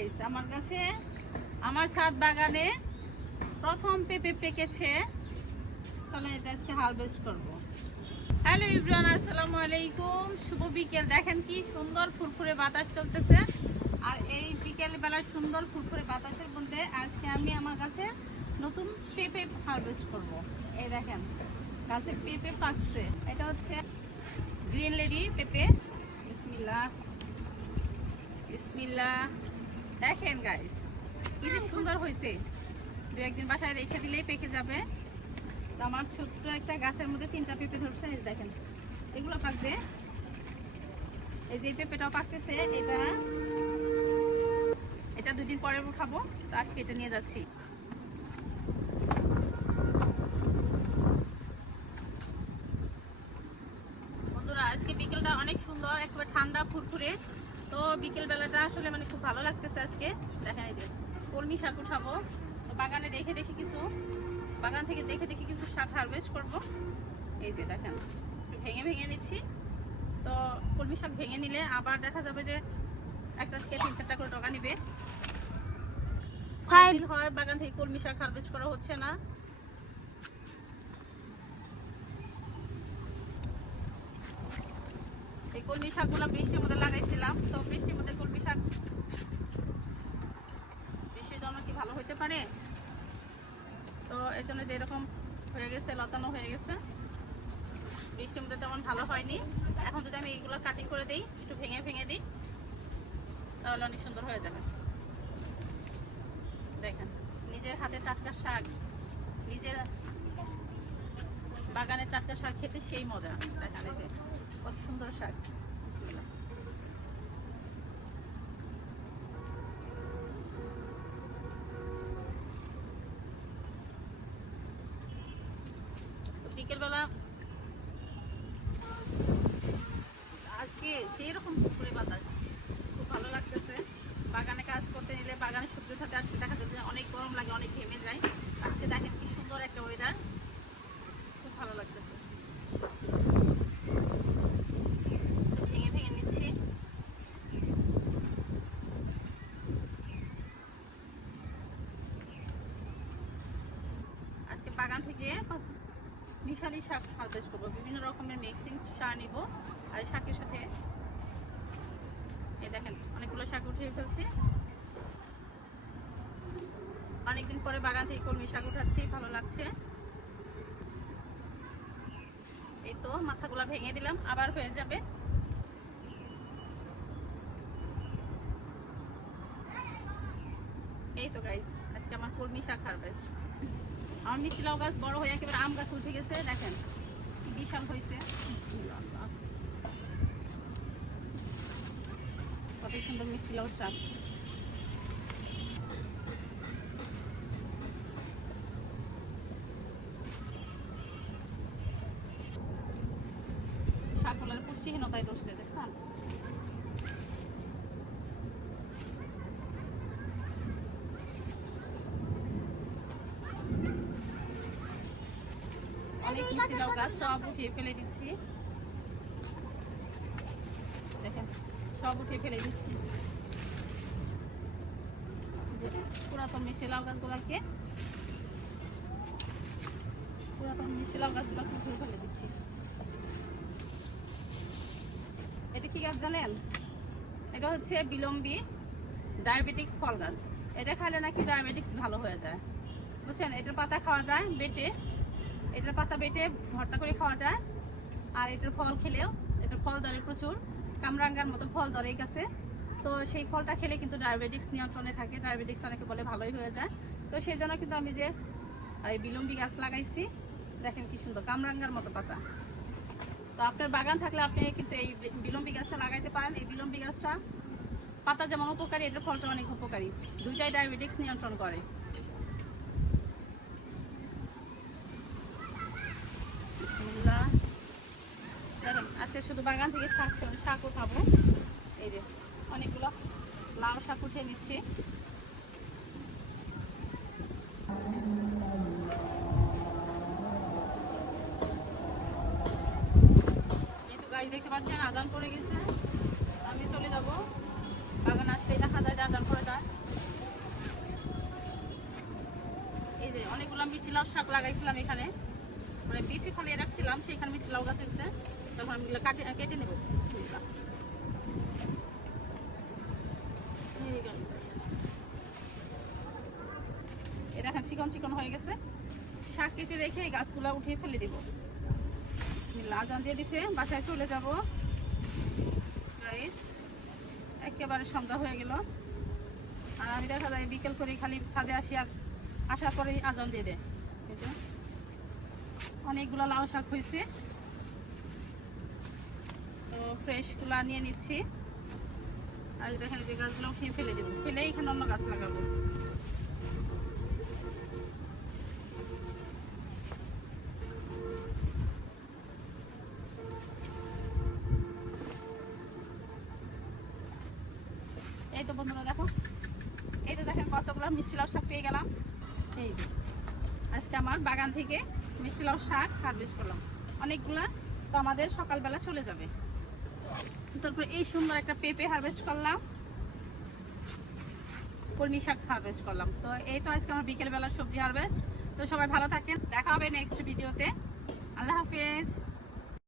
Guys আমার কাছে আমার ছাদ বাগানে প্রথম পেঁপে পেকেছে। চলো এটা আজকে হারভেস্ট করব। হ্যালো ইব্রান আসসালামু আলাইকুম। শুভ বিকেল। দেখেন কি সুন্দর ফুরফুরে বাতাস চলতেছে। আর এই বিকেল বেলার সুন্দর ফুরফুরে বাতাসের মধ্যে আজকে আমি আমার কাছে নতুন পেঁপে হারভেস্ট করব। এই দেখেন গাছে পেঁপে পাকছে। এটা হচ্ছে গ্রিন লেডি পেঁপে। বিসমিল্লাহ। বিসমিল্লাহ। দেখেন গাইস কি সুন্দর হয়েছে। দু একদিন বাসায় রেখে দিলেই পেকে যাবে। তো আমার ছোট্ট একটা গাছের মধ্যে তিনটা পেঁপে ধরছে দেখেন, এগুলো পাকবে। এই যে পেঁপেটাও পাকতেছে, এটা। এটা দুদিন পরে উঠাবো তো আজকে এটা নিয়ে যাচ্ছি। বন্ধুরা, আজকে বিকেলটা অনেক সুন্দর, একেবারে ঠান্ডা, ফুরফুরে। তো বিকেল বেলাটা আসলে মানে খুব ভালো লাগতেছে আজকে। দেখেন এই যে কলমি শাক উঠাবো। তো বাগানে দেখে দেখে কিছু বাগান থেকে দেখে দেখে কিছু শাক হারভেস্ট করব। এই যে দেখেন ভেঙে ভেঙে নিচ্ছি। তো কলমি শাক ভেঙে নিলে আবার দেখা যাবে যে একটা থেকে তিন চারটা করে টাকা নিবে. হয় বাগান থেকে কলমি শাক হারভেস্ট করা হচ্ছে না কলমি শাকগুলো বৃষ্টির মধ্যে লাগাইছিলাম, তো বৃষ্টির মধ্যে কলমি শাক বৃষ্টির জন্য কি ভালো হতে পারে? তো এই জন্য যে এরকম হয়ে গেছে, লতানো হয়ে গেছে। বৃষ্টির মধ্যে তেমন ভালো হয়নি। এখন যদি আমি এইগুলো কাটিং করে দিই, একটু ভেঙে ভেঙে দিই, তাহলে অনেক সুন্দর হয়ে যাবে। দেখেন, নিজের হাতে টাটকা শাক, নিজের বাগানের টাটকা শাক খেতে সেই মজা। এই যে। কত সুন্দর শাক বিকেলবেলা আজকে পুকুরে খুব ভালো লাগতেছে। বাগানে কাজ করতে নিলে বাগানে সাথে আজকে দেখা অনেক গরম লাগে, অনেক ঘেমে যায়। আজকে দেখেন কি সুন্দর একটা ওয়েদার খুব ভালো লাগতেছে তো ভেঙে ভেঙে নিচ্ছি আজকে পাঁচ- মিশালি শাক হারভেস্ট করব। বিভিন্ন রকমের মিক্সিং সার নিব। আর শাকের সাথে এই দেখেন, অনেকগুলো শাক উঠিয়ে ফেলছি। অনেকদিন পরে বাগান থেকে কলমি শাক উঠাচ্ছি, ভালো লাগছে। এই তো মাথাগুলো ভেঙে দিলাম, আবার হয়ে যাবে। এই তো গাইস আজকে আমার কলমি শাক হারভেস্ট আমার মিষ্টি লাউ গাছ বড় হয়ে আম গাছ উঠে গেছে, দেখেন কি বিশাল হয়েছে। কত সুন্দর মিষ্টি লাউ শাক শাকগুলোর পুষ্টিহীনতায় ধরছে, দেখছেন? অনেক মিষ্টি লাউ গাছ সব উঠিয়ে ফেলে দিচ্ছি। দেখেন সব উঠিয়ে ফেলে দিচ্ছি। পুরাতন মিষ্টি লাউ গাছগুলোকে পুরাতন মিষ্টি লাউ গাছগুলোকে উঠিয়ে ফেলে দিচ্ছি। এটা কি গাছ জানেন? এটা হচ্ছে বিলম্বী ডায়াবেটিক্স ফল গাছ। এটা খাইলে নাকি ডায়াবেটিক্স ভালো হয়ে যায়। বুঝছেন? এটার পাতা খাওয়া যায় বেটে। এটার পাতা বেটে ভর্তা করে খাওয়া যায়। আর এটার ফল খেলেও, এটার ফল ধরে প্রচুর। কামরাঙ্গার মতো ফল ধরে এই গাছে। তো সেই ফলটা খেলে কিন্তু ডায়াবেটিক্স নিয়ন্ত্রণে থাকে। ডায়াবেটিক্স অনেকে বলে ভালোই হয়ে যায়। তো সেই জন্য কিন্তু আমি যে, এই বিলম্বী গাছ লাগাইছি, দেখেন কি সুন্দর কামরাঙ্গার মতো পাতা। তো আপনার বাগান থাকলে আপনি কিন্তু এই বিলম্বী গাছটা লাগাইতে পারেন। এই বিলম্বী গাছটা পাতা যেমন উপকারী, এটার ফলটা অনেক উপকারী। দুইটাই ডায়াবেটিক্স নিয়ন্ত্রণ করে। আজকে শুধু বাগান থেকে শাক শাক উঠাবো এই যে, অনেকগুলো লাউ শাক উঠে নিচ্ছি। দেখতে পাচ্ছেন, আদান পড়ে গেছে। আমি চলে যাব। বাগান আসতেই দেখা যায় যে আদান পড়ে যায়। এই যে, অনেকগুলো মিষ্টি শাক লাগাইছিলাম এখানে। মানে বিচি ফলিয়ে রাখছিলাম, সেইখানে মিষ্টি লাউ গাছ হয়েছে। শাক কেটে রেখে এই উঠিয়ে ফেলে দিছে, বাসায় চলে যাব। রাইস একেবারে সন্ধ্যা হয়ে গেল। আর আমি বিকেল করে খালি ছাদে আসি আর আসার পরেই আজান দিয়ে দেয়। অনেকগুলো লাউ শাক হয়েছে। ফ্রেশগুলো নিয়ে নিচ্ছি। আর দেখেন যে গাছগুলো উঠিয়ে ফেলে দেবো ফেলে এখানে অন্য গাছ লাগাবো। এই তো বন্ধুরা দেখো। এই তো দেখেন কতগুলো মিষ্টি লাউ শাক পেয়ে গেলাম। এই আজকে আমার বাগান থেকে মিষ্টি লাউ শাক হারভেস্ট করলাম। অনেকগুলা তো আমাদের সকালবেলা চলে যাবে। তারপর এই সুন্দর একটা পেঁপে হারভেস্ট করলাম। কলমি শাক হারভেস্ট করলাম। তো এই তো আজকে আমার বিকেলবেলার সবজি হারভেস্ট তো সবাই ভালো থাকেন। দেখা হবে নেক্সট ভিডিওতে আল্লাহ হাফেজ।